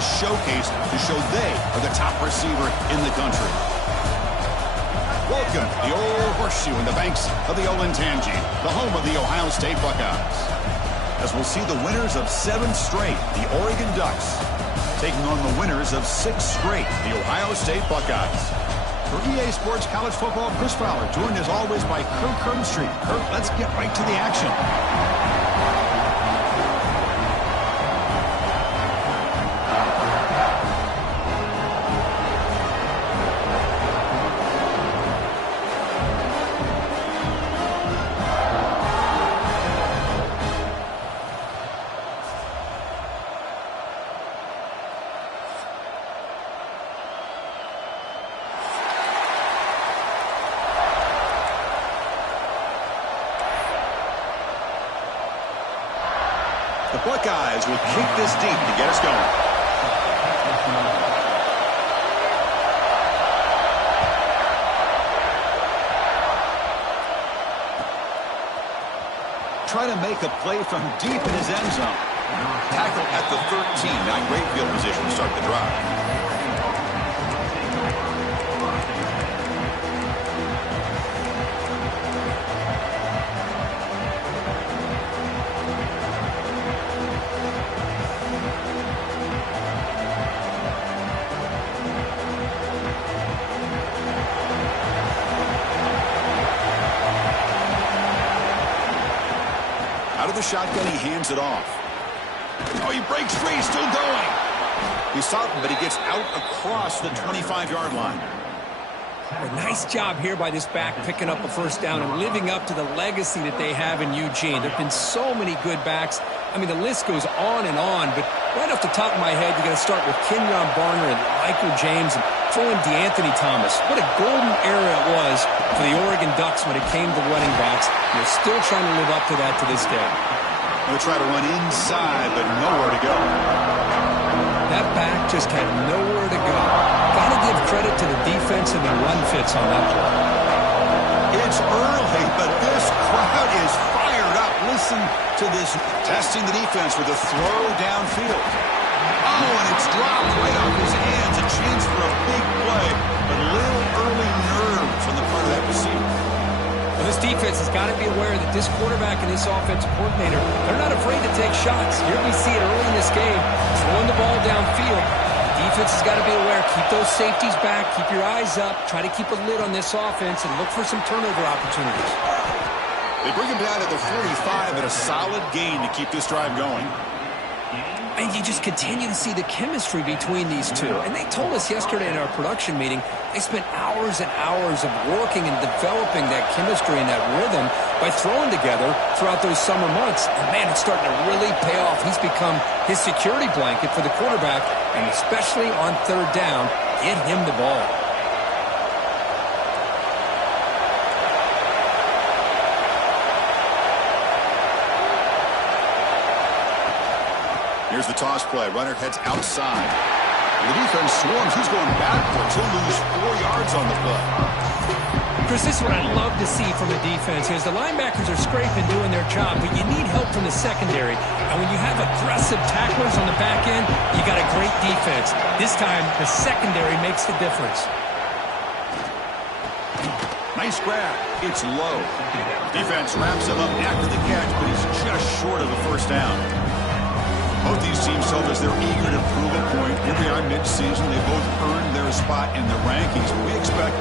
this showcase to show they are the top receiver in the country. Welcome to the old horseshoe in the banks of the Olentangy, the home of the Ohio State Buckeyes. As we'll see the winners of 7 straight, the Oregon Ducks, taking on the winners of 6 straight, the Ohio State Buckeyes. For EA Sports College Football, Chris Fowler, joined as always by Kirk Herbstreit. Kirk, let's get right to the action. The Buckeyes will kick this deep to get us going. Trying to make a play from deep in his end zone. Tackle at the 13. Now great field position to start the drive. Out of the shotgun, he hands it off. Oh, he breaks free, still going. He stopped him, but he gets out across the 25-yard line. A nice job here by this back, picking up a first down and living up to the legacy that they have in Eugene. There have been so many good backs. I mean, the list goes on and on, but right off the top of my head, you got to start with Kenyon Barner and Michael James and throw in DeAnthony Thomas. What a golden era it was for the Oregon Ducks when it came to running backs. They're still trying to live up to that to this day. They'll try to run inside, but nowhere to go. That back just had nowhere to go. Got to give credit to the defense and the run fits on that play. It's early, but this crowd is fired up. Listen to this. Testing the defense with a throw downfield. Oh, and it's dropped right off his hands. A chance for a big play, but a little early nerves on the part of that receiver. Well, this defense has got to be aware that this quarterback and this offensive coordinator, they're not afraid to take shots. Here we see it early in this game, throwing the ball downfield. The defense has got to be aware. Keep those safeties back. Keep your eyes up. Try to keep a lid on this offense and look for some turnover opportunities. They bring him down to the 45 at a solid gain to keep this drive going. And you just continue to see the chemistry between these two. And they told us yesterday in our production meeting, they spent hours and hours of working and developing that chemistry and that rhythm by throwing together throughout those summer months. And, man, it's starting to really pay off. He's become his security blanket for the quarterback, and especially on third down, get him the ball. Here's the toss play. Runner heads outside. The defense swarms. He's going backwards. He'll lose 4 yards on the play. Chris, this is what I love to see from the defense is the linebackers are scraping, doing their job, but you need help from the secondary. And when you have aggressive tacklers on the back end, you got a great defense. This time, the secondary makes the difference. Nice grab. It's low. Defense wraps him up after the catch, but he's just short of the first down. Both these teams told us they're eager to prove a point. Here we are mid-season. They both earned their spot in the rankings. We expect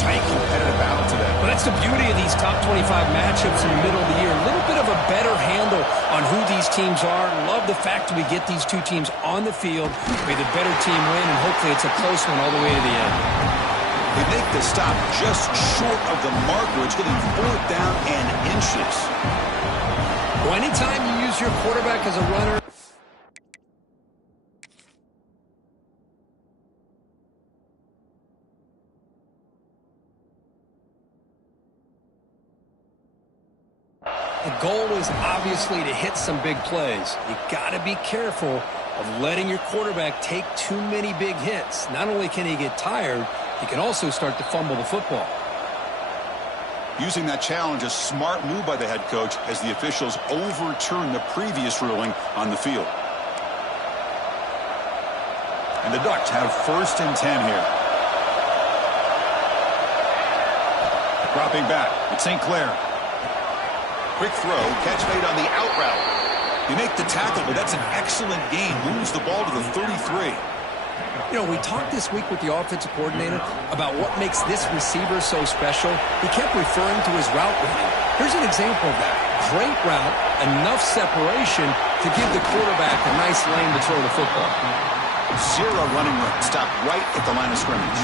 tight competitive battle today. Well, that's the beauty of these top 25 matchups in the middle of the year. A little bit of a better handle on who these teams are. Love the fact that we get these two teams on the field. May the better team win, and hopefully it's a close one all the way to the end. They make the stop just short of the marker. It's getting 4th down and inches. Well, anytime you use your quarterback as a runner, the goal is obviously to hit some big plays. You got to be careful of letting your quarterback take too many big hits. Not only can he get tired, he can also start to fumble the football. Using that challenge, a smart move by the head coach as the officials overturn the previous ruling on the field. And the Ducks have 1st and 10 here. Dropping back, it's St. Clair. Quick throw, catch made on the out route. You make the tackle, but that's an excellent gain. Moves the ball to the 33. You know, we talked this week with the offensive coordinator about what makes this receiver so special. He kept referring to his route running. Here's an example of that. Great route, enough separation to give the quarterback a nice lane to throw the football. 0 running room. Stopped right at the line of scrimmage.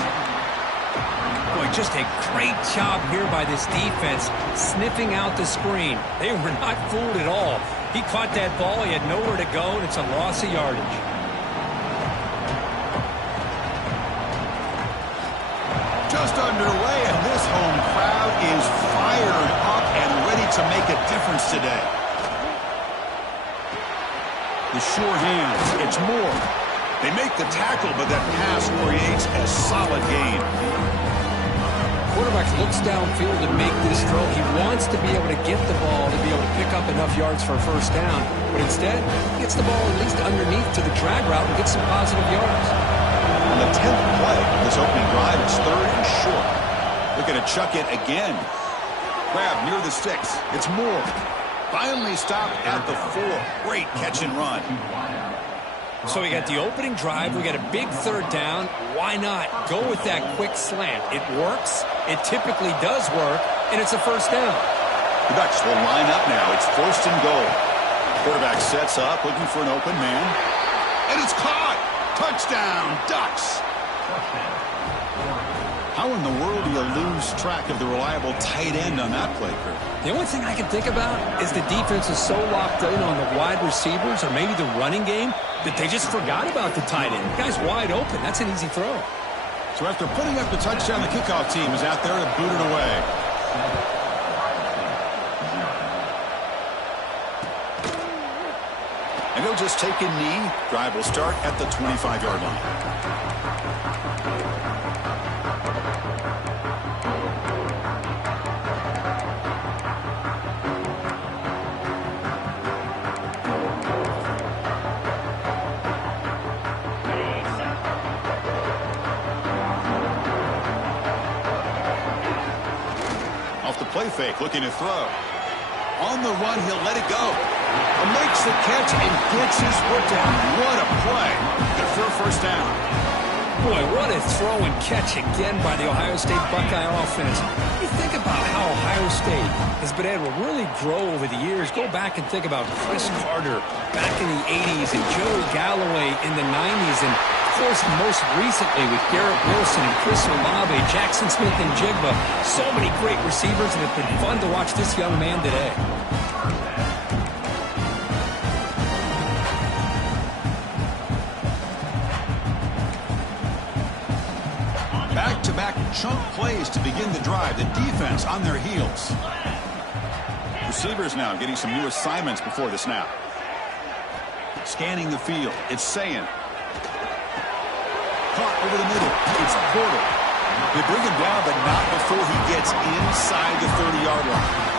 Boy, just a great job here by this defense, sniffing out the screen. They were not fooled at all. He caught that ball, he had nowhere to go, and it's a loss of yardage. Just underway, and this home crowd is fired up and ready to make a difference today. The sure hands, it's Moore. They make the tackle, but that pass creates a solid gain. Quarterback looks downfield to make this throw. He wants to be able to get the ball to be able to pick up enough yards for a 1st down, but instead, he gets the ball at least underneath to the drag route and gets some positive yards. On the 10th play of this opening drive, it's 3rd and short. Looking to chuck it again. Grab near the sticks. It's Moore. Finally stopped at the 4. Great catch and run. So we got the opening drive. We got a big 3rd down. Why not go with that quick slant? It works. It typically does work, and it's a 1st down. The Ducks will line up now. It's 1st and goal. Quarterback sets up, looking for an open man. And it's caught! Touchdown, Ducks! How in the world do you lose track of the reliable tight end on that play, Kurt? The only thing I can think about is the defense is so locked in on the wide receivers or maybe the running game that they just forgot about the tight end. The guy's wide open. That's an easy throw. So after putting up the touchdown, the kickoff team is out there to boot it away. And he'll just take a knee. Drive will start at the 25-yard line. Play fake, looking to throw. On the run, he'll let it go. Makes the catch and gets his foot down. What a play. Good for a 1st down. Boy, what a throw and catch again by the Ohio State Buckeye offense. You think about how Ohio State has been able to really grow over the years. Go back and think about Chris Carter back in the 80s and Joey Galloway in the 90s. And, of course, most recently with Garrett Wilson and Chris Olave, Jackson Smith and Jigba. So many great receivers, and it's been fun to watch this young man today. Back-to-back chunk plays to begin the drive. The defense on their heels. Receivers now getting some new assignments before the snap. Scanning the field. It's Sayin. Caught over the middle. It's Porter. They bring him down, but not before he gets inside the 30-yard line.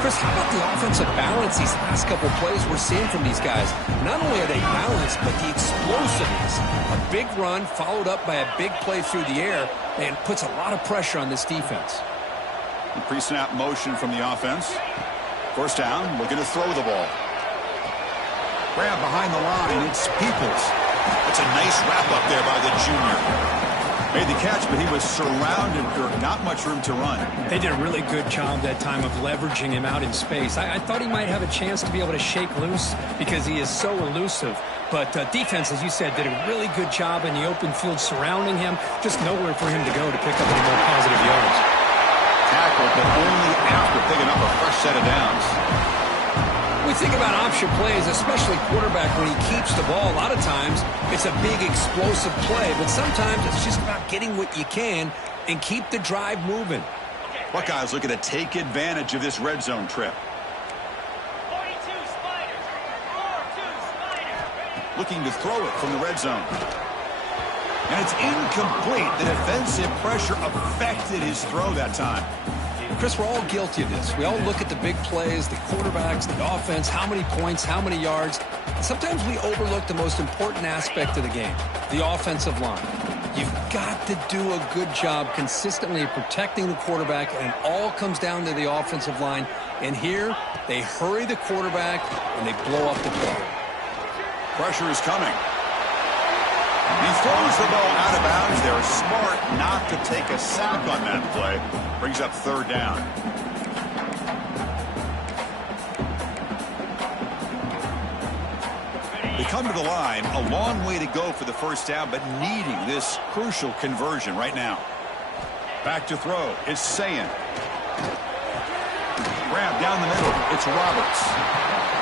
Chris, how about the offensive balance these last couple plays we're seeing from these guys? Not only are they balanced, but the explosiveness. A big run followed up by a big play through the air and puts a lot of pressure on this defense. The pre-snap motion from the offense. 1st down, looking to throw the ball. Grab behind the line, it's Peoples. That's a nice wrap-up there by the junior. Made the catch, but he was surrounded, not much room to run. They did a really good job that time of leveraging him out in space. I thought he might have a chance to be able to shake loose because he is so elusive. But defense, as you said, did a really good job in the open field surrounding him. Just nowhere for him to go to pick up any more positive yards. Tackled, but only after picking up a fresh set of downs. We think about option plays, especially quarterback, when he keeps the ball. A lot of times, it's a big explosive play, but sometimes it's just about getting what you can and keep the drive moving. Buckeyes looking to take advantage of this red zone trip. 42 Spiders. 4-2 Spiders. Looking to throw it from the red zone. And it's incomplete. The defensive pressure affected his throw that time. Chris, we're all guilty of this. We all look at the big plays, the quarterbacks, the offense, how many points, how many yards. Sometimes we overlook the most important aspect of the game, the offensive line. You've got to do a good job consistently protecting the quarterback, and it all comes down to the offensive line. And here, they hurry the quarterback, and they blow up the play. Pressure is coming. He throws the ball out of bounds. They're smart not to take a sack on that play. Brings up third down. They come to the line, a long way to go for the first down, but needing this crucial conversion right now. Back to throw. It's Sayin. Grab down the middle. It's Roberts.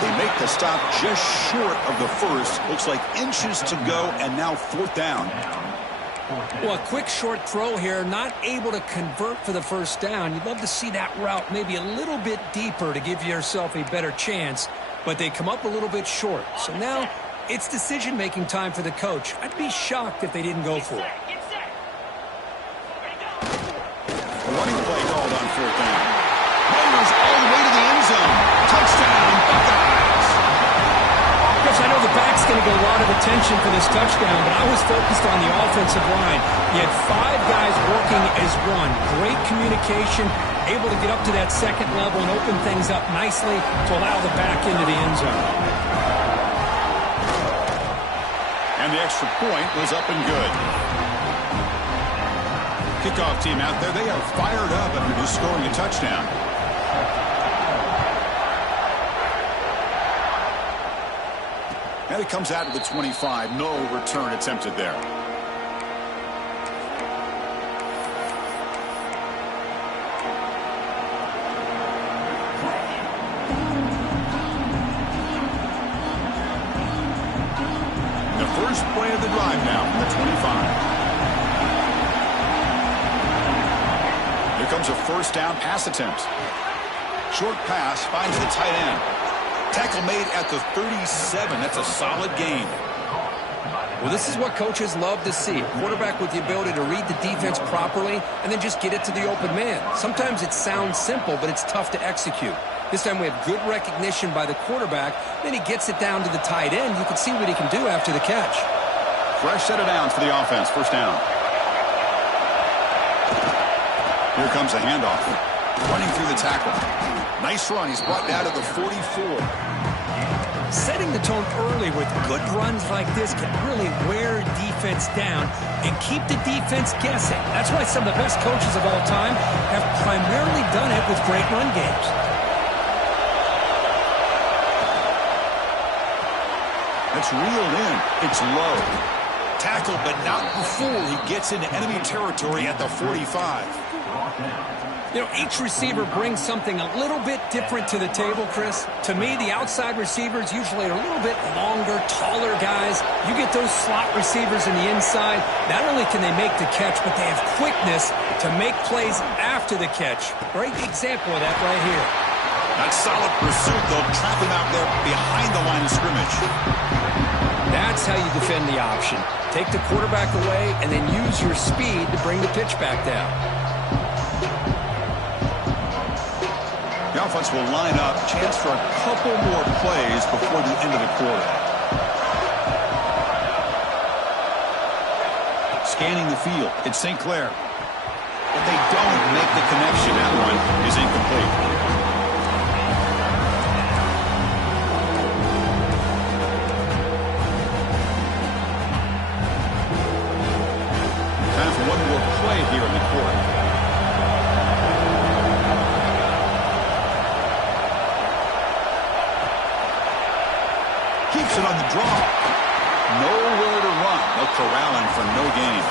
They make the stop just short of the first. Looks like inches to go, and now fourth down. Well, a quick short throw here, not able to convert for the first down. You'd love to see that route maybe a little bit deeper to give yourself a better chance, but they come up a little bit short. So now it's decision-making time for the coach. I'd be shocked if they didn't go for it. Running play called on fourth down. Wonders all the way to the end zone. Touchdown, Buckeyes. Chris, I know the back's going to get a lot of attention for this touchdown, but I was focused on the offensive line. He had 5 guys working as one. Great communication, able to get up to that second level and open things up nicely to allow the back into the end zone. And the extra point was up and good. Kickoff team out there, they are fired up after just scoring a touchdown. And it comes out to the 25. No return attempted there. The first play of the drive now from the 25. Here comes a first down pass attempt. Short pass finds the tight end. Tackle made at the 37. That's a solid gain. Well, this is what coaches love to see. A quarterback with the ability to read the defense properly and then just get it to the open man. Sometimes it sounds simple, but it's tough to execute. This time we have good recognition by the quarterback. Then he gets it down to the tight end. You can see what he can do after the catch. Fresh set of downs for the offense. First down. Here comes a handoff. Running through the tackle. Nice run. He's brought down to the 44. Setting the tone early with good runs like this can really wear defense down and keep the defense guessing. That's why some of the best coaches of all time have primarily done it with great run games. That's reeled in. It's low. Tackled, but not before he gets into enemy territory at the 45. You know, each receiver brings something a little bit different to the table, Chris. To me, the outside receivers usually are a little bit longer, taller guys. You get those slot receivers in the inside. Not only can they make the catch, but they have quickness to make plays after the catch. Great example of that right here. That solid pursuit, though, trap him out there behind the line of scrimmage. That's how you defend the option. Take the quarterback away and then use your speed to bring the pitch back down. The offense will line up. Chance for a couple more plays before the end of the quarter. Scanning the field. It's St. Clair. But they don't make the connection. That one is incomplete. Time for one more play here in the quarter. Keeps it on the draw. Nowhere to run. No corralling for no gain.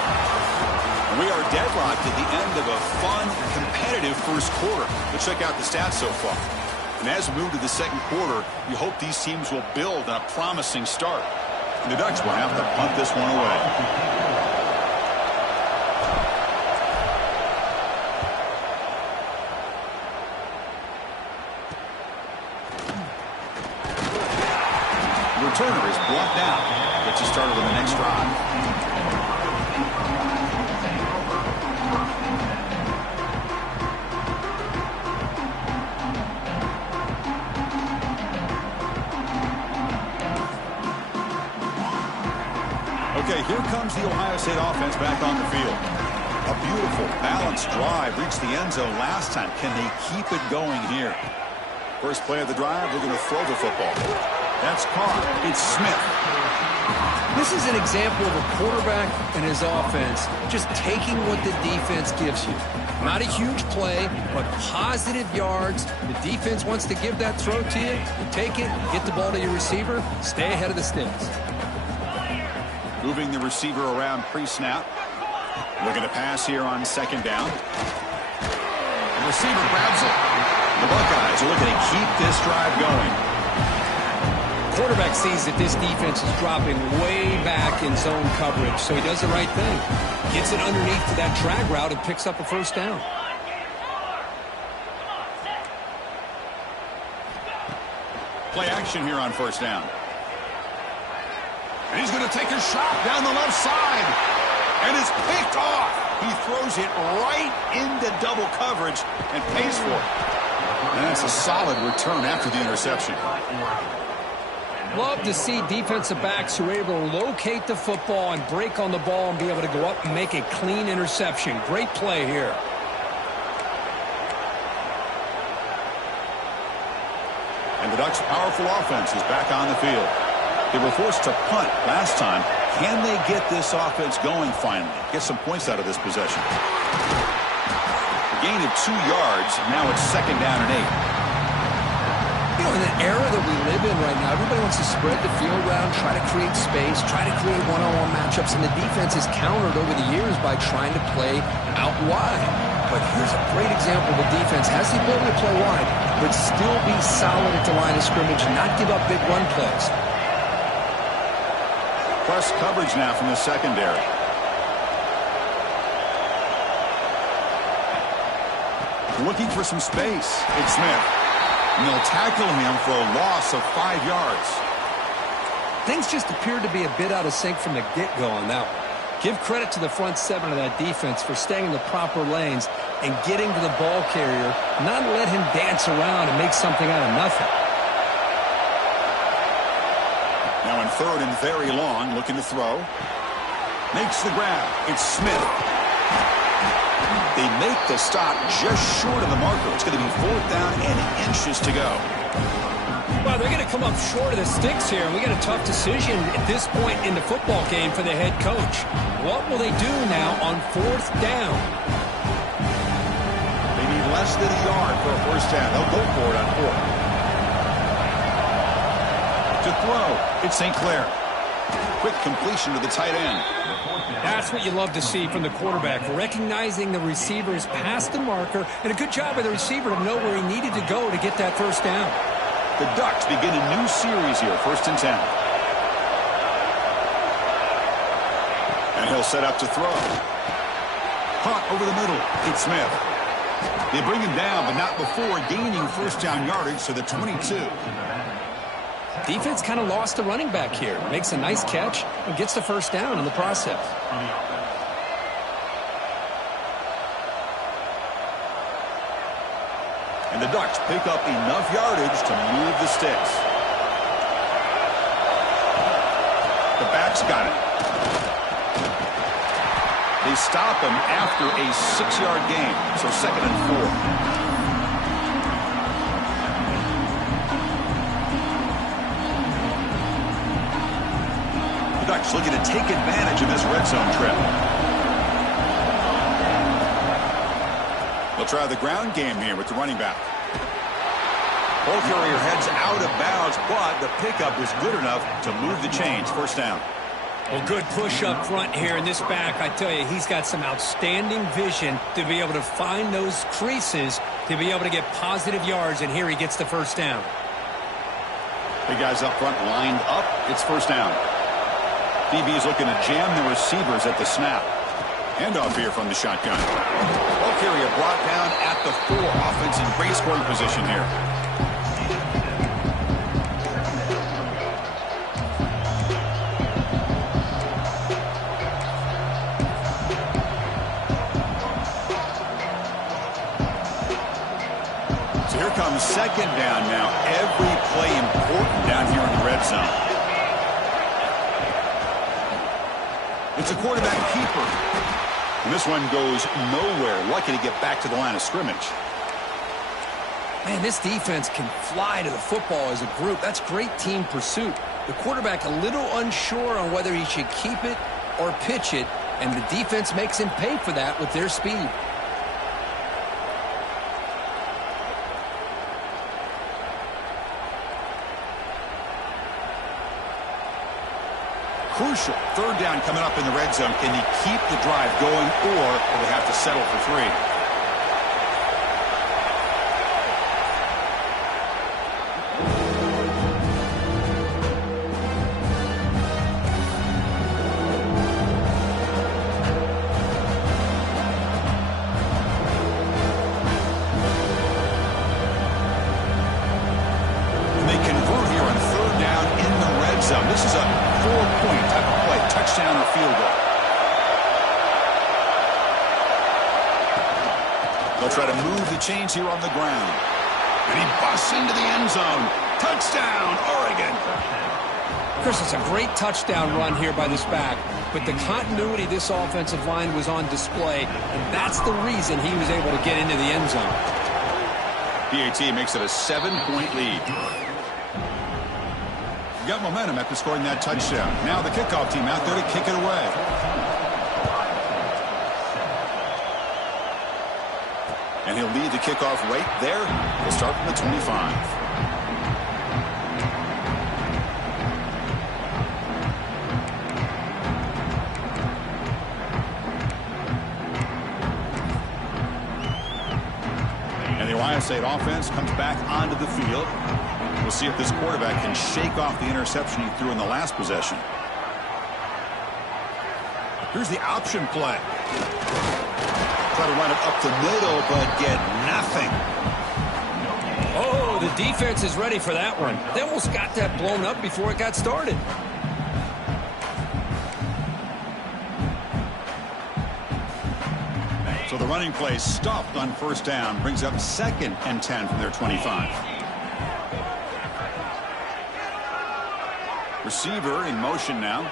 We are deadlocked at the end of a fun, competitive first quarter. Let's check out the stats so far. And as we move to the second quarter, we hope these teams will build on a promising start. And the Ducks will have to punt this one away. Returner is brought down. Gets you started on the next drive. Okay, here comes the Ohio State offense back on the field. A beautiful, balanced drive reached the end zone last time. Can they keep it going here? First play of the drive, we're going to throw the football. That's caught. It's Smith. This is an example of a quarterback and his offense just taking what the defense gives you. Not a huge play, but positive yards. The defense wants to give that throw to you. You take it, get the ball to your receiver, stay ahead of the sticks. Moving the receiver around pre-snap. Looking to pass here on second down. The receiver grabs it. The Buckeyes are looking to keep this drive going. Quarterback sees that this defense is dropping way back in zone coverage, so he does the right thing. Gets it underneath to that drag route and picks up a first down. Play action here on first down. And he's going to take a shot down the left side. And it's picked off. He throws it right into double coverage and pays for it. And that's a solid return after the interception. Love to see defensive backs who are able to locate the football and break on the ball and be able to go up and make a clean interception. Great play here. And the Ducks' powerful offense is back on the field. They were forced to punt last time. Can they get this offense going finally? Get some points out of this possession. A gain of 2 yards. Now it's second down and 8. You know, in the era that we live in right now, everybody wants to spread the field around, try to create space, try to create one-on-one matchups, and the defense is countered over the years by trying to play out wide. But here's a great example of the defense has the ability to play wide, but still be solid at the line of scrimmage and not give up big run plays. Press coverage now from the secondary. Looking for some space. It's Smith. And they'll tackle him for a loss of 5 yards. Things just appeared to be a bit out of sync from the get-go on that one. Give credit to the front seven of that defense for staying in the proper lanes and getting to the ball carrier, not let him dance around and make something out of nothing. Now in third and very long, looking to throw. Makes the grab. It's Smith. They make the stop just short of the marker. It's going to be fourth down and inches to go. Well, they're going to come up short of the sticks here, and we got a tough decision at this point in the football game for the head coach. What will they do now on fourth down? They need less than a yard for a first down. They'll go for it on fourth. To throw, it's St. Clair. Quick completion to the tight end. That's what you love to see from the quarterback, recognizing the receiver is past the marker, and a good job by the receiver to know where he needed to go to get that first down. The Ducks begin a new series here, first and 10. And he'll set up to throw. Caught over the middle. It's Smith. They bring him down, but not before gaining first down yardage to the 22. Defense kind of lost the running back here. Makes a nice catch and gets the first down in the process. And the Ducks pick up enough yardage to move the sticks. The backs got it. They stop him after a 6-yard gain, so second and 4. Ducks looking to take advantage of this red zone trip. They'll try the ground game here with the running back. Ball carrier heads out of bounds, but the pickup was good enough to move the chains. First down. Well, good push up front here, and this back, I tell you, he's got some outstanding vision to be able to find those creases, to be able to get positive yards, and here he gets the first down. Big guys up front lined up. It's first down. DB is looking to jam the receivers at the snap. Handoff here from the shotgun. Ball carrier brought down at the 4. Offense in great scoring position here. So here comes second down now. Every play important down here in the red zone. It's a quarterback keeper. And this one goes nowhere. Lucky to get back to the line of scrimmage. Man, this defense can fly to the football as a group. That's great team pursuit. The quarterback a little unsure on whether he should keep it or pitch it, and the defense makes him pay for that with their speed. Crucial. Third down coming up in the red zone. Can he keep the drive going, or will they have to settle for 3? And they convert here on third down in the red zone. This is a 4-point type of play, touchdown or field goal. They'll try to move the chains here on the ground. And he busts into the end zone. Touchdown, Oregon. Chris, it's a great touchdown run here by this back, but the continuity of this offensive line was on display, and that's the reason he was able to get into the end zone. PAT makes it a 7-point lead. Got momentum after scoring that touchdown. Now the kickoff team out there to kick it away. And he'll lead the kickoff right there. He'll start from the 25. And the Ohio State offense comes back onto the field. We'll see if this quarterback can shake off the interception he threw in the last possession. Here's the option play. Try to run it up the middle, but get nothing. Oh, the defense is ready for that one. They almost got that blown up before it got started. So the running play stopped on first down, brings up 2nd and 10 from their 25. Receiver in motion now.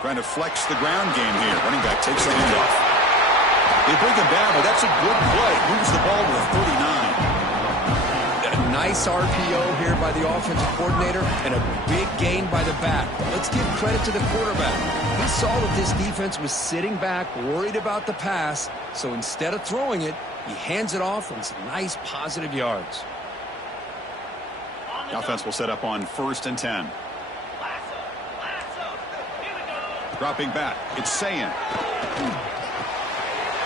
Trying to flex the ground game here. Running back takes the handoff. They bring him down, but that's a good play. Moves the ball to the 39. A nice RPO here by the offensive coordinator and a big gain by the back. Let's give credit to the quarterback. He saw that this defense was sitting back, worried about the pass, so instead of throwing it, he hands it off on some nice positive yards. The offense will set up on 1st and 10. Dropping back. It's Sayin.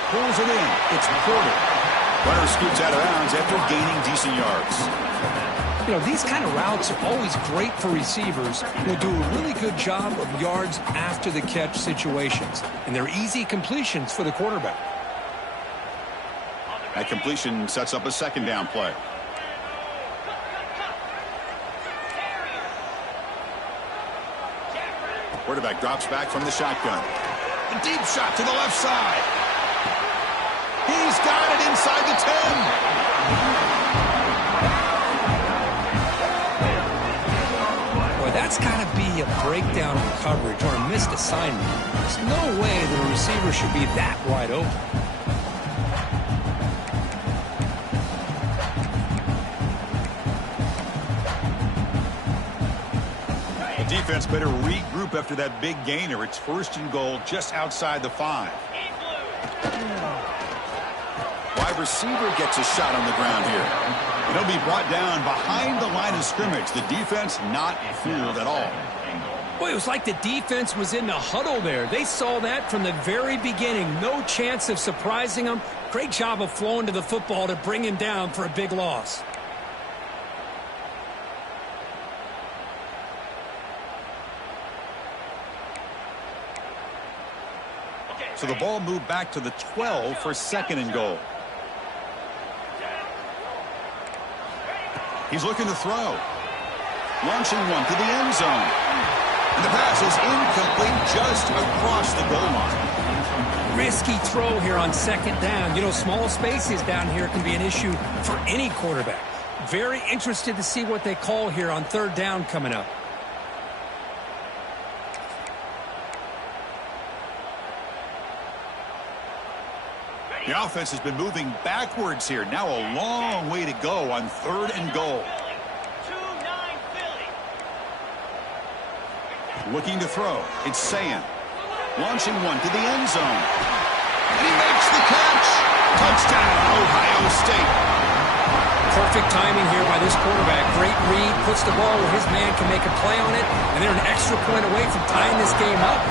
Pulls it in. It's Porter. Runner scoots out of bounds after gaining decent yards. You know, these kind of routes are always great for receivers who do a really good job of yards after the catch situations. And they're easy completions for the quarterback. That completion sets up a 2nd down play. Quarterback drops back from the shotgun. A deep shot to the left side. He's got it inside the 10. Boy, that's got to be a breakdown in coverage or a missed assignment. There's no way that a receiver should be that wide open. Defense better regroup after that big gainer. It's 1st and goal just outside the 5. Wide receiver gets a shot on the ground here. And he'll be brought down behind the line of scrimmage. The defense not fooled at all. Boy, it was like the defense was in the huddle there. They saw that from the very beginning. No chance of surprising them. Great job of flowing to the football to bring him down for a big loss. So the ball moved back to the 12 for 2nd and goal. He's looking to throw. Launching one to the end zone. And the pass is incomplete just across the goal line. Risky throw here on 2nd down. You know, small spaces down here can be an issue for any quarterback. Very interested to see what they call here on 3rd down coming up. The offense has been moving backwards here. Now a long way to go on 3rd and goal. 2-9 Philly. Looking to throw. It's Sayan. Launching one to the end zone. And he makes the catch. Touchdown, Ohio State. Perfect timing here by this quarterback. Great read, puts the ball where his man can make a play on it, and they're an extra point away from tying this game up.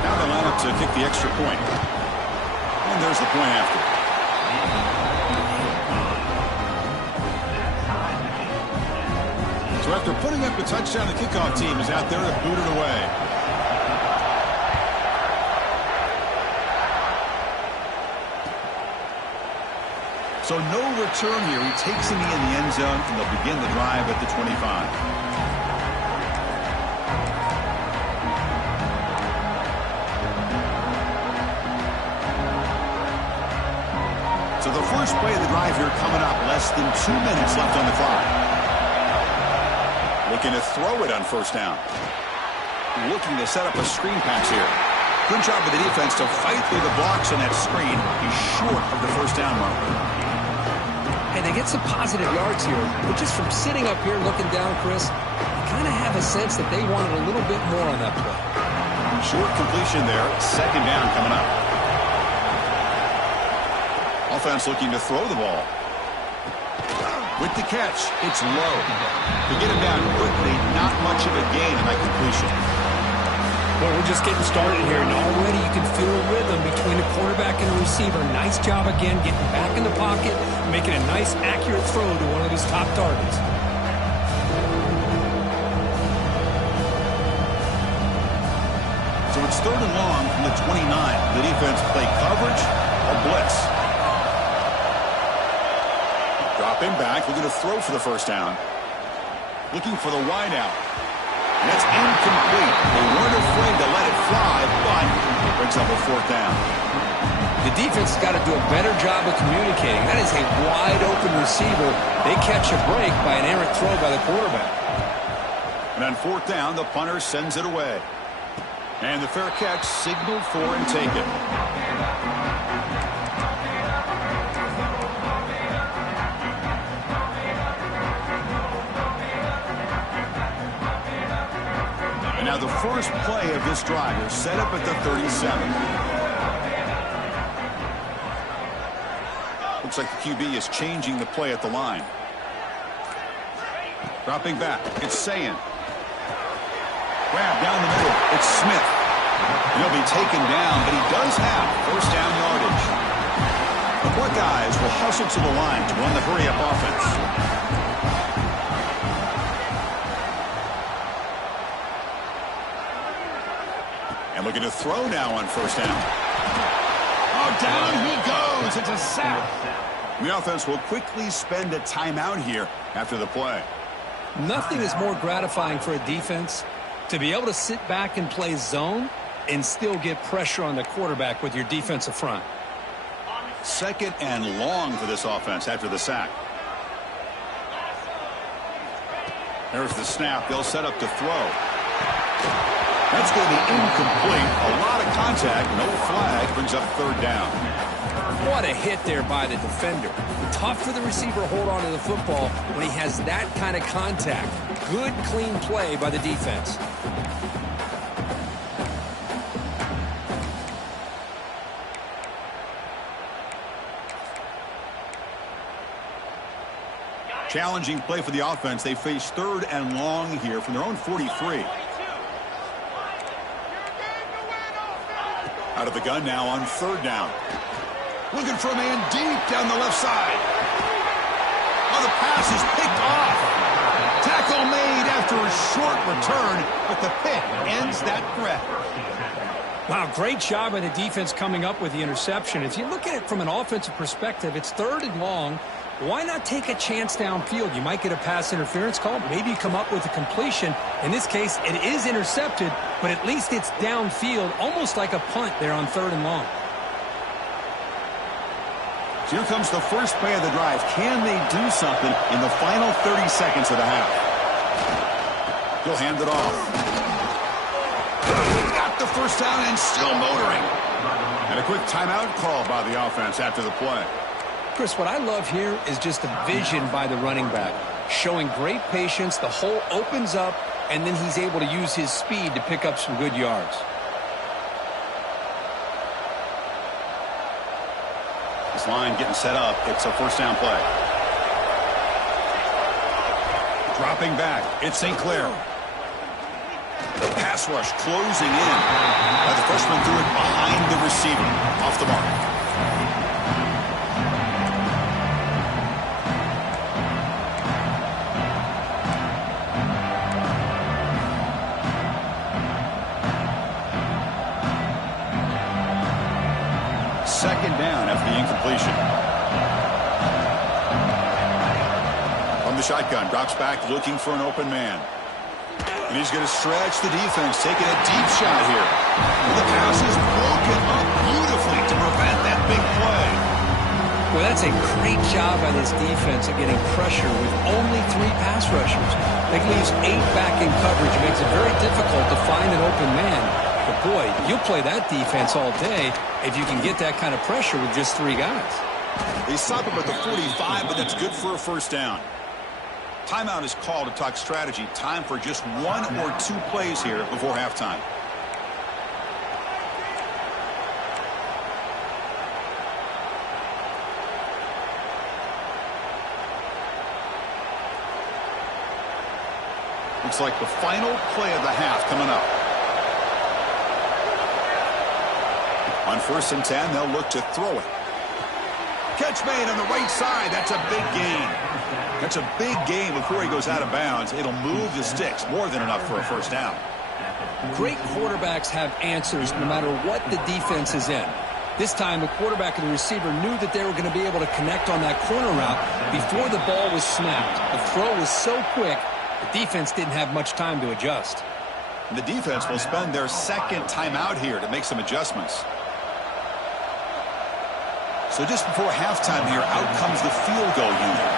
Now they line up to kick the extra point. And there's the point after. So after putting up a touchdown, the kickoff team is out there to boot it away. So no return here. He takes him in the end zone, and they'll begin the drive at the 25. So the first play of the drive here coming up. Less than 2 minutes left on the clock. Looking to throw it on 1st down. Looking to set up a screen pass here. Good job of the defense to fight through the blocks on that screen. He's short of the 1st down mark. Hey, they get some positive yards here, but just from sitting up here looking down, Chris, you kind of have a sense that they wanted a little bit more on that play. Short completion there. 2nd down coming up. Offense looking to throw the ball. With the catch, it's low. To get him down quickly, not much of a gain in that completion. Well, we're just getting started here, and already you can feel a rhythm between the quarterback and the receiver. Nice job again getting back in the pocket, making a nice, accurate throw to one of his top targets. So it's 3rd and long from the 29. The defense play coverage or blitz. Dropping back, looking to throw for the 1st down. Looking for the wide out. And that's incomplete. They weren't afraid to let it fly, but it brings up a 4th down. The defense has got to do a better job of communicating. That is a wide-open receiver. They catch a break by an errant throw by the quarterback. And on 4th down, the punter sends it away. And the fair catch signaled for and taken. And now the first play of this drive is set up at the 37. Looks like the QB is changing the play at the line. Dropping back, it's Sayan. Grab down the middle, it's Smith. He'll be taken down, but he does have 1st down yardage. The Buckeyes will hustle to the line to run the hurry-up offense. And looking to throw now on 1st down. Oh, down he goes. It's a sack. The offense will quickly spend a timeout here after the play. Nothing is more gratifying for a defense to be able to sit back and play zone and still get pressure on the quarterback with your defensive front. 2nd and long for this offense after the sack. There's the snap. They'll set up to throw. That's going to be incomplete. A lot of contact. No flag. Brings up 3rd down. What a hit there by the defender. Tough for the receiver to hold on to the football when he has that kind of contact. Good, clean play by the defense. Challenging play for the offense. They face 3rd and long here from their own 43. Out of the gun now on 3rd down. Looking for a man deep down the left side. Oh, the pass is picked off. Tackle made after a short return, but the pick ends that threat. Wow, great job by the defense coming up with the interception. If you look at it from an offensive perspective, it's 3rd and long. Why not take a chance downfield? You might get a pass interference call. Maybe you come up with a completion. In this case, it is intercepted, but at least it's downfield, almost like a punt there on 3rd and long. So here comes the first play of the drive. Can they do something in the final 30 seconds of the half? He'll hand it off. Got the 1st down and still motoring. And a quick timeout call by the offense after the play. Chris, what I love here is just the vision by the running back. Showing great patience, the hole opens up, and then he's able to use his speed to pick up some good yards. This line getting set up. It's a first down play. Dropping back. It's St. Clair. The pass rush closing in. The freshman threw it behind the receiver. Off the mark. Second down after the incompletion. From the shotgun, drops back looking for an open man. And he's going to stretch the defense, taking a deep shot here. And the pass is broken up beautifully to prevent that big play. Well, that's a great job by this defense of getting pressure with only 3 pass rushers. That leaves 8 back in coverage. It makes it very difficult to find an open man. But boy, you'll play that defense all day if you can get that kind of pressure with just 3 guys. They stop him at the 45, but that's good for a first down. Timeout is called to talk strategy. Time for just 1 or 2 plays here before halftime. Looks like the final play of the half coming up. On 1st and 10, they'll look to throw it. Catch made on the right side. That's a big gain. That's a big gain before he goes out of bounds. It'll move the sticks. More than enough for a first down. Great quarterbacks have answers no matter what the defense is in. This time, the quarterback and the receiver knew that they were going to be able to connect on that corner route before the ball was snapped. The throw was so quick, the defense didn't have much time to adjust. And the defense will spend their second timeout here to make some adjustments. So just before halftime here, out comes the field goal unit.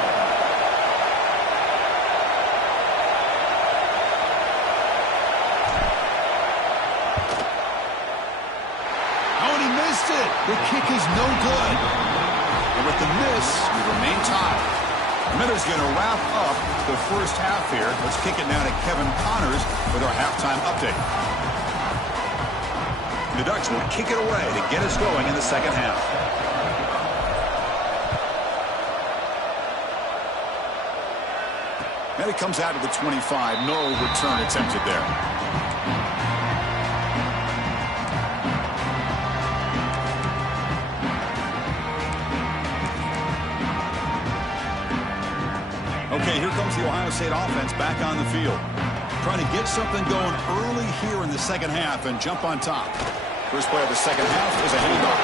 Oh, and he missed it. The kick is no good. And with the miss, we remain tied. Miller's going to wrap up the first half here. Let's kick it now to Kevin Connors with our halftime update. The Ducks will kick it away to get us going in the second half. And it comes out to the 25. No return attempted there. Okay, here comes the Ohio State offense back on the field. Trying to get something going early here in the second half and jump on top. First play of the second half is a handoff.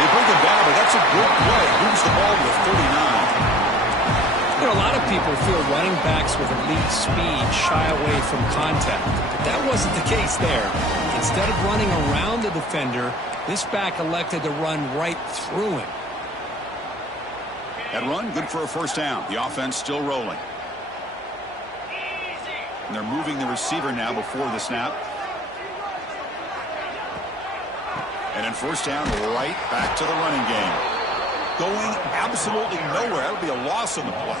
They bring it down, but that's a good play. Moves the ball to the 39. You know, a lot of people feel running backs with elite speed shy away from contact. But that wasn't the case there. Instead of running around the defender, this back elected to run right through him. That run, good for a first down. The offense still rolling. And they're moving the receiver now before the snap. And then first down, right back to the running game. Going absolutely nowhere. That would be a loss on the play.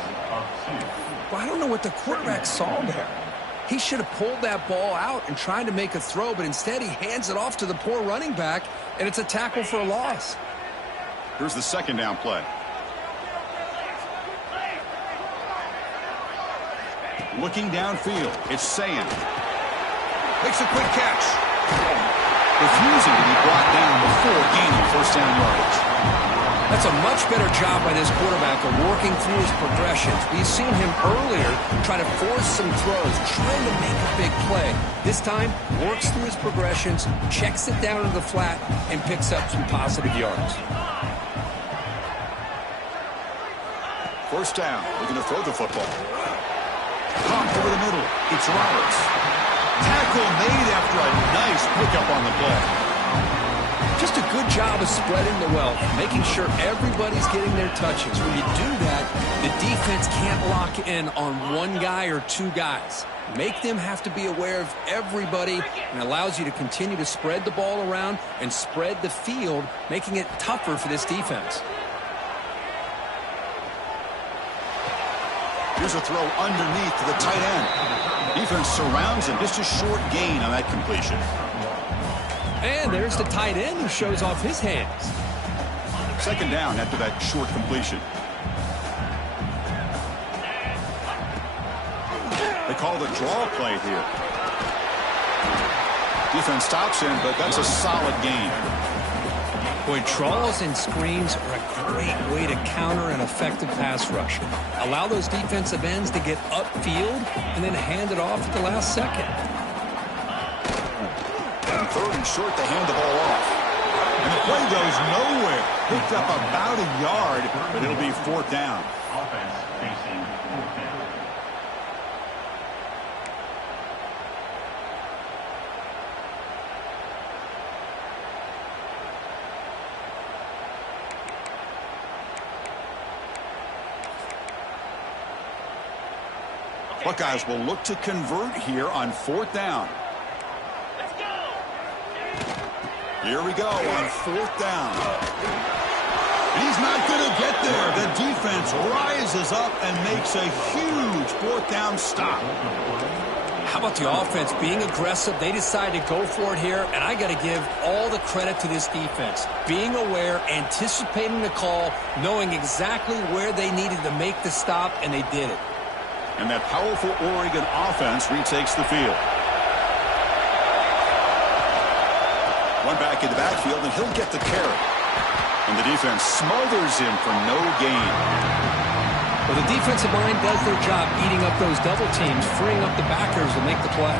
Well, I don't know what the quarterback saw there. He should have pulled that ball out and tried to make a throw, but instead he hands it off to the poor running back, and it's a tackle for a loss. Here's the second down play. Looking downfield, it's Sayan. Makes a quick catch. Refusing to be brought down before gaining first down yardage. That's a much better job by this quarterback of working through his progressions. We've seen him earlier try to force some throws, trying to make a big play. This time, works through his progressions, checks it down to the flat, and picks up some positive yards. First down, looking to throw the football. Caught over the middle, it's Roberts. Tackle made after a nice pickup on the play. Just a good job of spreading the wealth, making sure everybody's getting their touches. When you do that, the defense can't lock in on one guy or two guys. Make them have to be aware of everybody, and allows you to continue to spread the ball around and spread the field, making it tougher for this defense. Here's a throw underneath to the tight end. Defense surrounds him. Just a short gain on that completion. And there's the tight end who shows off his hands. Second down after that short completion. They call the draw play here. Defense stops him, but that's a solid gain. Boy, draws and screens are a great way to counter an effective pass rush. Allow those defensive ends to get upfield and then hand it off at the last second. And third and short, they hand the ball off. And the play goes nowhere. Picked up about a yard, but it'll be fourth down. Offense facing fourth down. Buckeyes will look to convert here on fourth down. Let's go. Here we go on fourth down. And he's not going to get there. The defense rises up and makes a huge fourth down stop. How about the offense being aggressive? They decide to go for it here, and I got to give all the credit to this defense. Being aware, anticipating the call, knowing exactly where they needed to make the stop, and they did it. And that powerful Oregon offense retakes the field. One back in the backfield, and he'll get the carry. And the defense smothers him for no gain. Well, the defensive line does their job eating up those double teams, freeing up the backers to make the play.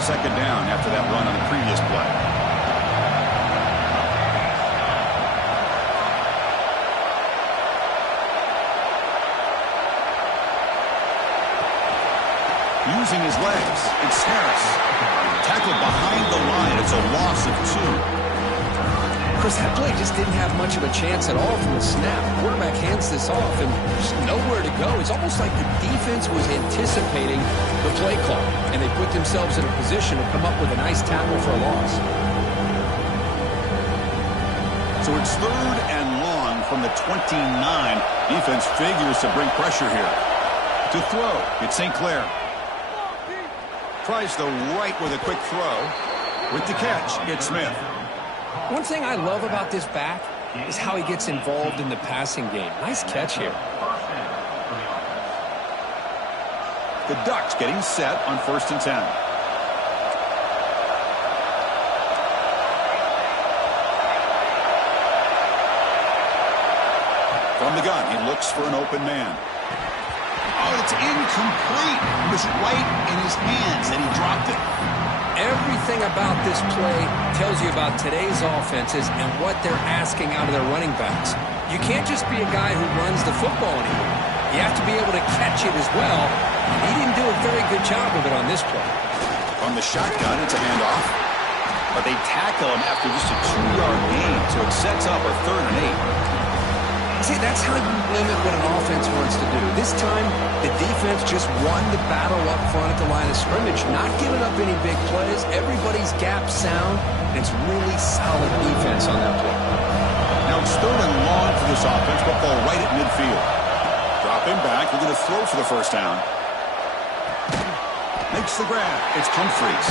Second down after that run on the previous play. Using his legs, it's Harris. Tackled behind the line. It's a loss of 2. Chris, that play just didn't have much of a chance at all from the snap. The quarterback hands this off, and just nowhere to go. It's almost like the defense was anticipating the play call, and they put themselves in a position to come up with a nice tackle for a loss. So it's third and long from the 29. Defense figures to bring pressure here. To throw, it's St. Clair. Tries the right with a quick throw. With the catch, it's Smith. One thing I love about this back is how he gets involved in the passing game. Nice catch here. The Ducks getting set on 1st and 10. From the gun, he looks for an open man. Oh, it's incomplete. It was right in his hands, and he dropped it. Everything about this play tells you about today's offenses and what they're asking out of their running backs. You can't just be a guy who runs the football anymore. You have to be able to catch it as well. And he didn't do a very good job of it on this play. From the shotgun, it's a handoff. But they tackle him after just a 2-yard gain, so it sets up a 3rd and 8. See, that's how you limit what an offense wants to do. This time, the defense just won the battle up front at the line of scrimmage, not giving up any big plays. Everybody's gap sound, and it's really solid defense on that play. Now it's third and long for this offense, but ball right at midfield. Dropping back, they're going to throw for the first down. Makes the grab. It's Humphreys.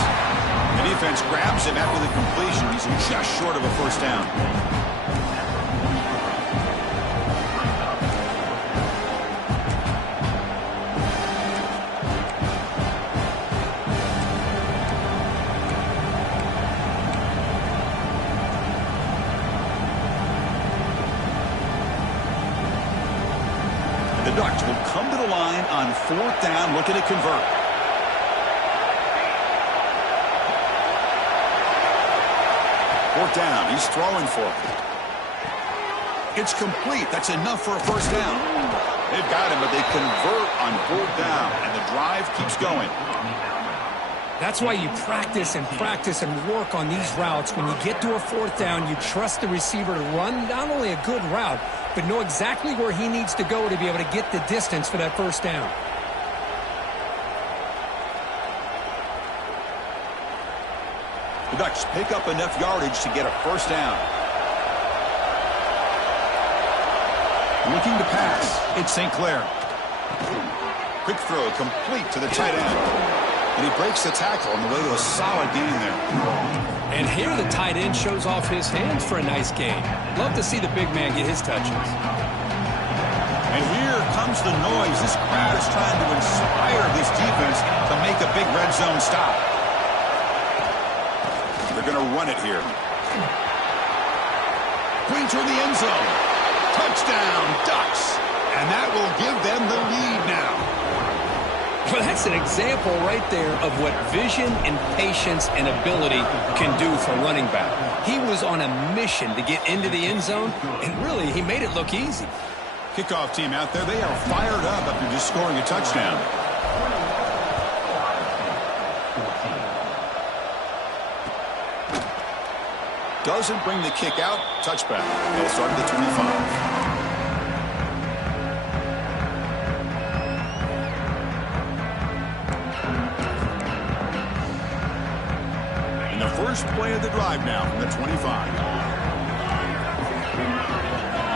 The defense grabs him after the completion. He's just short of a first down. The Ducks will come to the line on 4th down, looking to convert. Fourth down, he's throwing for it. It's complete. That's enough for a first down. They've got him, but they convert on 4th down, and the drive keeps going. That's why you practice and work on these routes. When you get to a 4th down, you trust the receiver to run not only a good route, but know exactly where he needs to go to be able to get the distance for that 1st down. The Ducks pick up enough yardage to get a 1st down. Looking to pass. It's St. Clair. Quick throw complete to the tight end. And he breaks the tackle on the way to a solid gain there. And here the tight end shows off his hands for a nice gain. Love to see the big man get his touches. And here comes the noise. This crowd is trying to inspire this defense to make a big red zone stop. They're going to run it here. Going toward the end zone. Touchdown, Ducks. And that will give them the lead now. Well, that's an example right there of what vision and patience and ability can do for a running back. He was on a mission to get into the end zone, and really, he made it look easy. Kickoff team out there, they are fired up after just scoring a touchdown. Doesn't bring the kick out. Touchback. They'll start at the 25. First play of the drive now from the 25.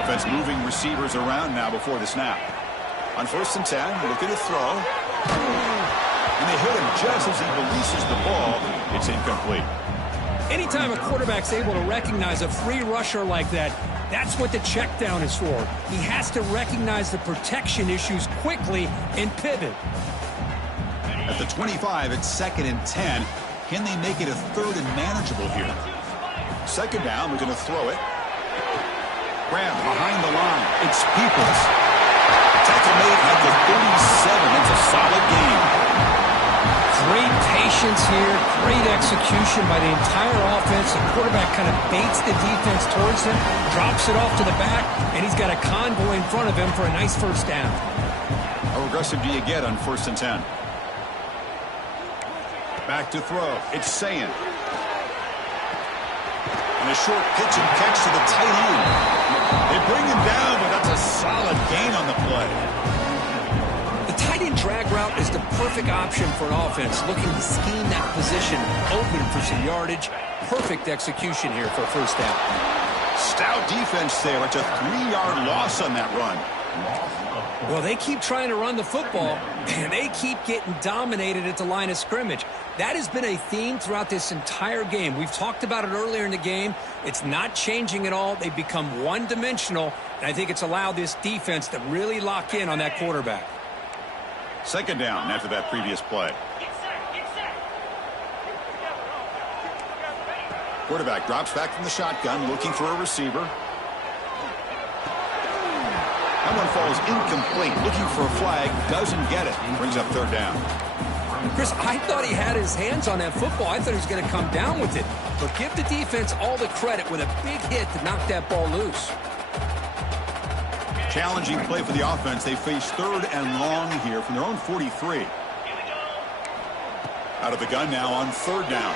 Offense moving receivers around now before the snap. On 1st and 10, looking to throw. And they hit him just as he releases the ball. It's incomplete. Anytime a quarterback's able to recognize a free rusher like that, that's what the check down is for. He has to recognize the protection issues quickly and pivot. At the 25, it's 2nd and 10. Can they make it a 3rd and manageable here? 2nd down, we're going to throw it. Graham behind the line. It's Peoples. Tackle made at the 37. That's a solid gain. Great patience here. Great execution by the entire offense. The quarterback kind of baits the defense towards him, drops it off to the back, and he's got a convoy in front of him for a nice 1st down. How aggressive do you get on 1st and 10? Back to throw. It's Sayin. And a short pitch and catch to the tight end. They bring him down, but that's a solid gain on the play. The tight end drag route is the perfect option for an offense looking to scheme that position open for some yardage. Perfect execution here for a 1st down. Stout defense there. It's a 3-yard loss on that run. Well, they keep trying to run the football, and they keep getting dominated at the line of scrimmage. That has been a theme throughout this entire game. We've talked about it earlier in the game. It's not changing at all. They've become one-dimensional, and I think it's allowed this defense to really lock in on that quarterback. 2nd down after that previous play. Quarterback drops back from the shotgun, looking for a receiver. That one falls incomplete. Looking for a flag. Doesn't get it. Brings up 3rd down. Chris, I thought he had his hands on that football. I thought he was going to come down with it. But give the defense all the credit with a big hit to knock that ball loose. Challenging play for the offense. They face 3rd and long here from their own 43. Out of the gun now on 3rd down.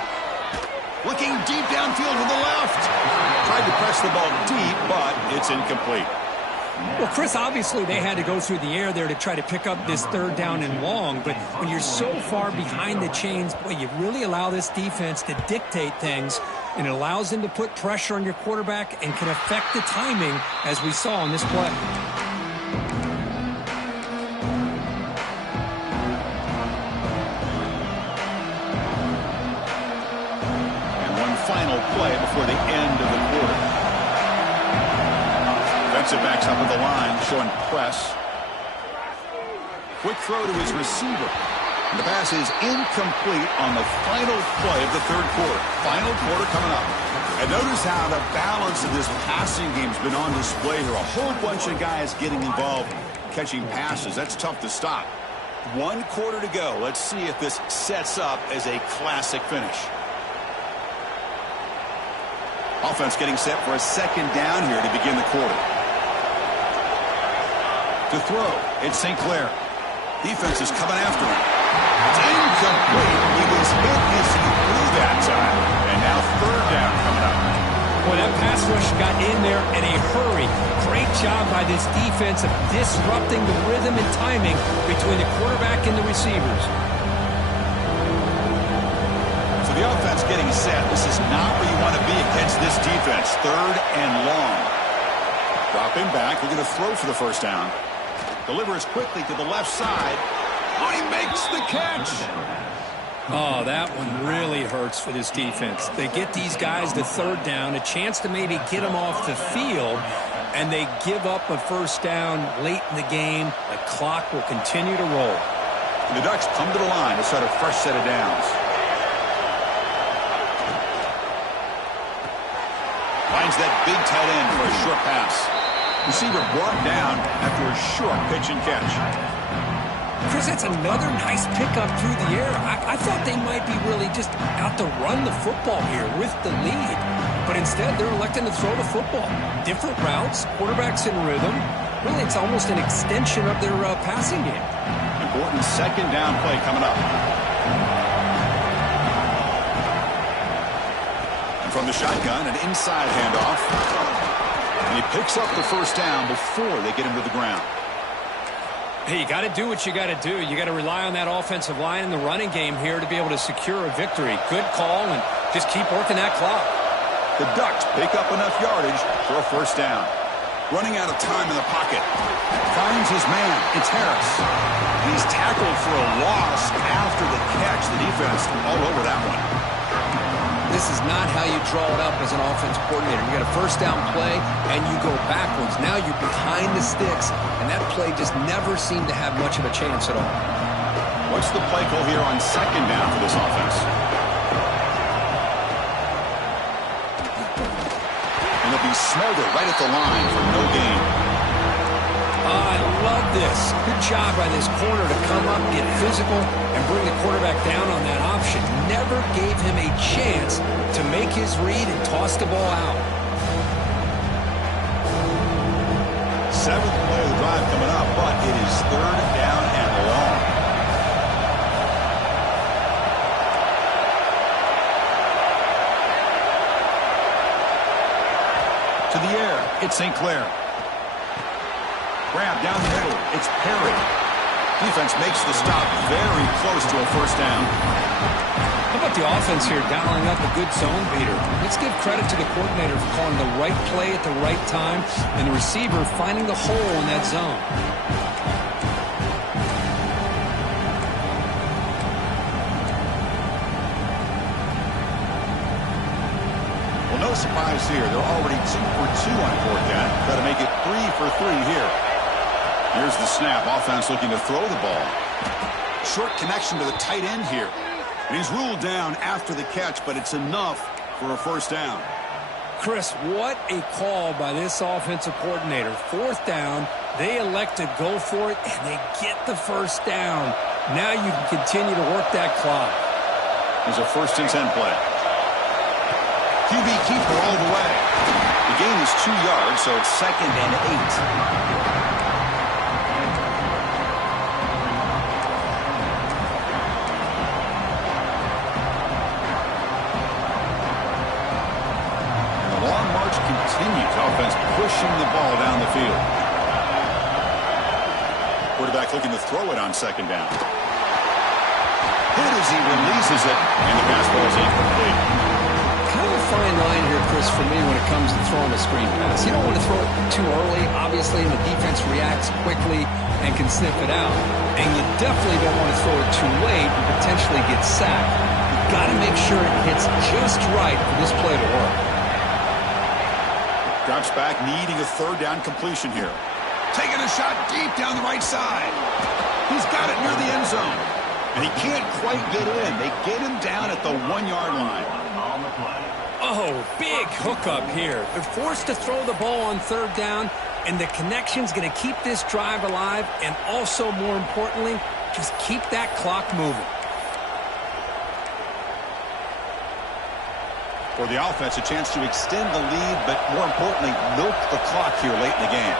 Looking deep downfield with the left. Tried to press the ball deep, but it's incomplete. Well, Chris, obviously they had to go through the air there to try to pick up this 3rd down and long, but when you're so far behind the chains, boy, you really allow this defense to dictate things, and it allows them to put pressure on your quarterback and can affect the timing, as we saw on this play. And one final play before the end of the quarter. Defensive backs up at the line, showing press. Quick throw to his receiver. And the pass is incomplete on the final play of the 3rd quarter. Final quarter coming up. And notice how the balance of this passing game has been on display here. A whole bunch of guys getting involved, catching passes. That's tough to stop. 1 quarter to go. Let's see if this sets up as a classic finish. Offense getting set for a 2nd down here to begin the quarter. To throw, it's St. Clair. Defense is coming after him. It's incomplete. He was hit as he threw that time. And now third down coming up. Boy, that pass rush got in there in a hurry. Great job by this defense of disrupting the rhythm and timing between the quarterback and the receivers. So the offense getting set. This is not where you want to be against this defense. Third and long. Dropping back, looking to throw for the first down. Delivers quickly to the left side. Oh, he makes the catch. Oh, that one really hurts for this defense. They get these guys to third down, a chance to maybe get them off the field, and they give up a first down late in the game. The clock will continue to roll. And the Ducks come to the line to set a fresh set of downs. Finds that big tight end for a short pass. Receiver brought down after a short pitch and catch. Chris, that's another nice pickup through the air. I thought they might be really just out to run the football here with the lead. But instead, they're electing to throw the football. Different routes, quarterbacks in rhythm. Really, it's almost an extension of their passing game. Important second down play coming up. And from the shotgun, an inside handoff. And he picks up the first down before they get him to the ground. Hey, you got to do what you got to do. You got to rely on that offensive line in the running game here to be able to secure a victory. Good call, and just keep working that clock. The Ducks pick up enough yardage for a first down. Running out of time in the pocket. Finds his man. It's Harris. He's tackled for a loss after the catch. The defense all over that one. This is not how you draw it up as an offense coordinator. You got a first down play, and you go backwards. Now you're behind the sticks, and that play just never seemed to have much of a chance at all. What's the play call here on second down for this offense? And it'll be Smolder right at the line for no gain. I love this. Good job by this corner to come up, get physical, and bring the quarterback down on that option. Never gave him a chance to make his read and toss the ball out. Seventh play of the drive coming up, but it is third down and long. To the air, it's St. Clair. Grab down the middle, it's Perry. Defense makes the stop very close to a first down. How about the offense here dialing up a good zone beater? Let's give credit to the coordinator for calling the right play at the right time and the receiver finding the hole in that zone. Well, no surprise here. They're already 2 for 2 on fourth down. Got to make it 3 for 3 here. Here's the snap. Offense looking to throw the ball. Short connection to the tight end here. And he's ruled down after the catch, but it's enough for a first down. Chris, what a call by this offensive coordinator. Fourth down, they elect to go for it, and they get the first down. Now you can continue to work that clock. There's a 1st and 10 play. QB keeper all the way. The gain is 2 yards, so it's 2nd and 8. Continues. Offense pushing the ball down the field. Quarterback looking to throw it on second down. Hit as he releases it, and the pass ball is incomplete. Kind of a fine line here, Chris, for me when it comes to throwing a screen pass. You don't want to throw it too early, obviously, and the defense reacts quickly and can sniff it out. And you definitely don't want to throw it too late and potentially get sacked. You've got to make sure it hits just right for this play to work. Drops back, needing a third down completion here. Taking a shot deep down the right side. He's got it near the end zone. And he can't quite get in. They get him down at the 1-yard line. Oh, big hookup here. They're forced to throw the ball on third down, and the connection's going to keep this drive alive, and also, more importantly, just keep that clock moving. For the offense, a chance to extend the lead, but more importantly, milk the clock here late in the game.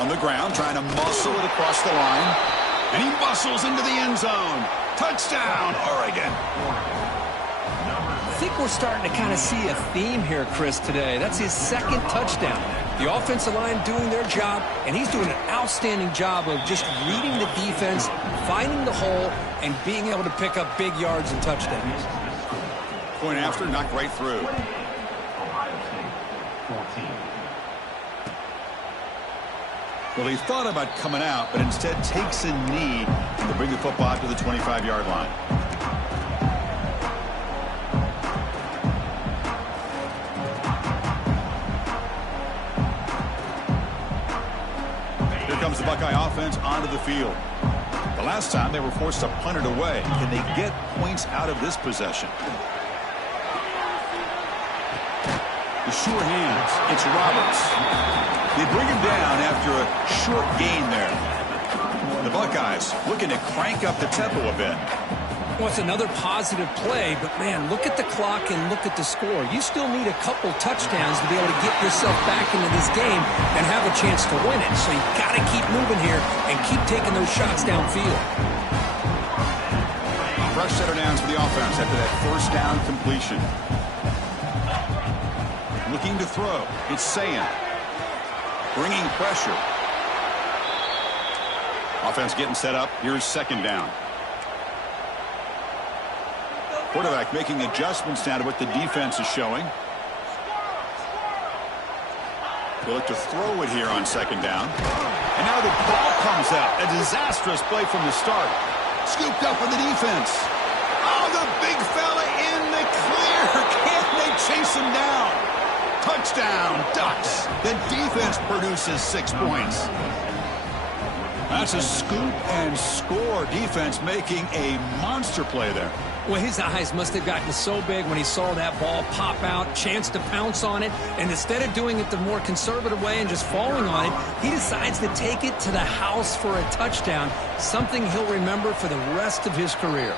On the ground, trying to muscle it across the line. And he muscles into the end zone. Touchdown, Oregon. I think we're starting to kind of see a theme here, Chris, today. That's his second touchdown. The offensive line doing their job, and he's doing an outstanding job of just reading the defense, finding the hole, and being able to pick up big yards and touchdowns. Point after, knocked right through. Well, he thought about coming out, but instead takes a knee to bring the football out to the 25-yard line. Here comes the Buckeye offense onto the field. The last time they were forced to punt it away. Can they get points out of this possession? The sure hands. It's Roberts. They bring him down after a short gain there. The Buckeyes looking to crank up the tempo a bit. Well, it's another positive play, but, man, look at the clock and look at the score. You still need a couple touchdowns to be able to get yourself back into this game and have a chance to win it. So you've got to keep moving here and keep taking those shots downfield. Fresh set of downs for the offense after that first down completion. Looking to throw. It's Sayin. Bringing pressure. Offense getting set up. Here's second down. Quarterback making adjustments now to what the defense is showing. They'll look to throw it here on second down. And now the ball comes out. A disastrous play from the start. Scooped up with the defense. Oh, the big fella in the clear. Can they chase him down? Touchdown, Ducks. The defense produces 6 points. That's a scoop and score. Defense making a monster play there. Well, his eyes must have gotten so big when he saw that ball pop out, chance to pounce on it, and instead of doing it the more conservative way and just falling on it, he decides to take it to the house for a touchdown, something he'll remember for the rest of his career.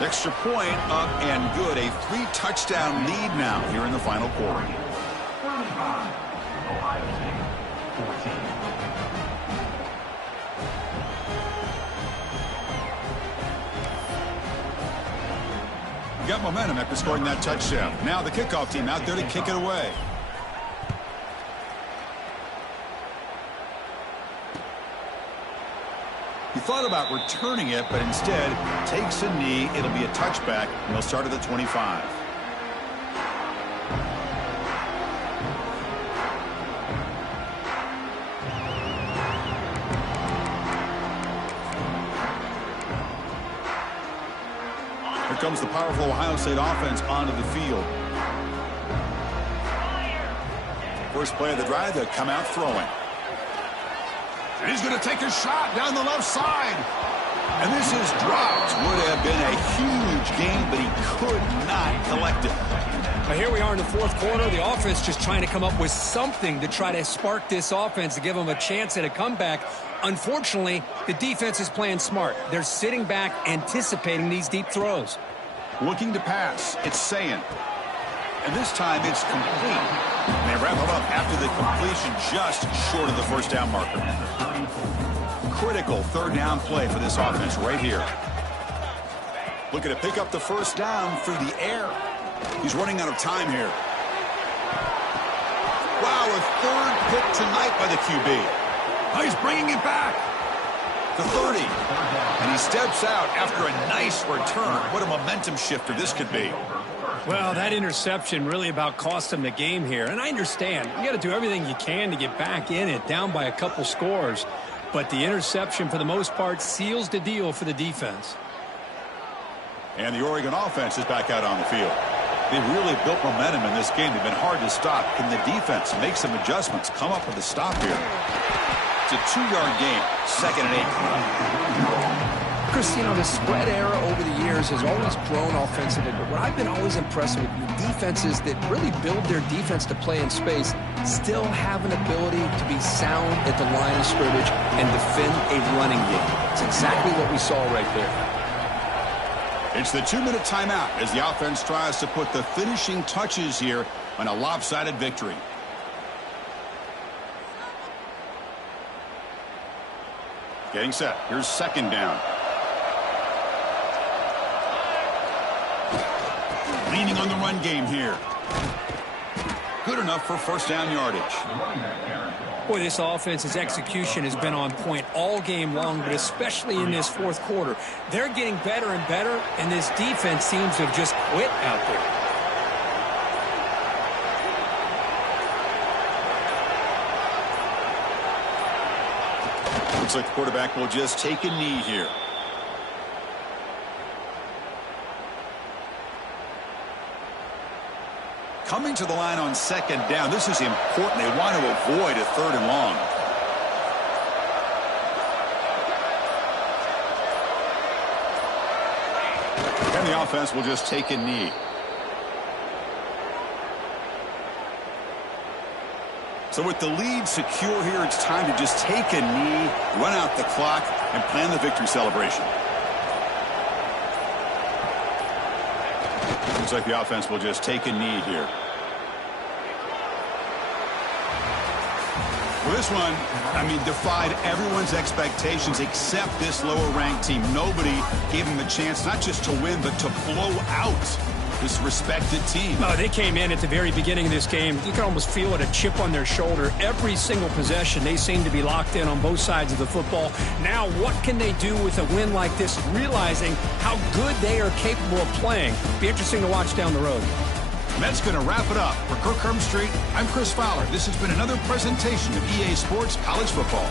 Extra point up and good. A 3-touchdown lead now here in the final quarter. Got momentum after scoring that touchdown. Now the kickoff team out there to kick it away. He thought about returning it, but instead takes a knee. It'll be a touchback, and they'll start at the 25. Here comes the powerful Ohio State offense onto the field. First play of the drive, they'll come out throwing. And he's going to take a shot down the left side. And this is dropped. Would have been a huge game, but he could not collect it. But here we are in the fourth quarter. The offense just trying to come up with something to try to spark this offense to give them a chance at a comeback. Unfortunately, the defense is playing smart. They're sitting back, anticipating these deep throws. Looking to pass. It's Sayin. And this time it's complete. And they wrap it up after the completion just short of the first down marker. Critical third down play for this offense right here. Looking to pick up the first down through the air. He's running out of time here. Wow, a third pick tonight by the QB. Oh, he's bringing it back. The 30. And he steps out after a nice return. What a momentum shifter this could be. Well, that interception really about cost them the game here. And I understand. You got to do everything you can to get back in it, down by a couple scores. But the interception, for the most part, seals the deal for the defense. And the Oregon offense is back out on the field. They really built momentum in this game. They've been hard to stop. Can the defense make some adjustments, come up with a stop here? It's a 2-yard game, 2nd and 8. Chris, you know, the spread era over the years has always grown offensively, but what I've been always impressed with the defenses that really build their defense to play in space still have an ability to be sound at the line of scrimmage and defend a running game. It's exactly what we saw right there. It's the 2-minute timeout as the offense tries to put the finishing touches here on a lopsided victory. Getting set. Here's second down. Leaning on the run game here. Good enough for first down yardage. Boy, this offense's execution has been on point all game long, but especially in this fourth quarter. They're getting better and better, and this defense seems to have just quit out there. Looks like the quarterback will just take a knee here. Coming to the line on second down. This is important. They want to avoid a third and long. And the offense will just take a knee. So with the lead secure here, it's time to just take a knee, run out the clock, and plan the victory celebration. Looks like the offense will just take a knee here. Well, this one, defied everyone's expectations except this lower-ranked team. Nobody gave them a chance not just to win, but to blow out this respected team. Oh, they came in at the very beginning of this game. You can almost feel it, a chip on their shoulder. Every single possession, they seem to be locked in on both sides of the football. Now, what can they do with a win like this, realizing how good they are capable of playing? Be interesting to watch down the road. And that's going to wrap it up. For Kirk Street, I'm Chris Fowler. This has been another presentation of EA Sports College Football.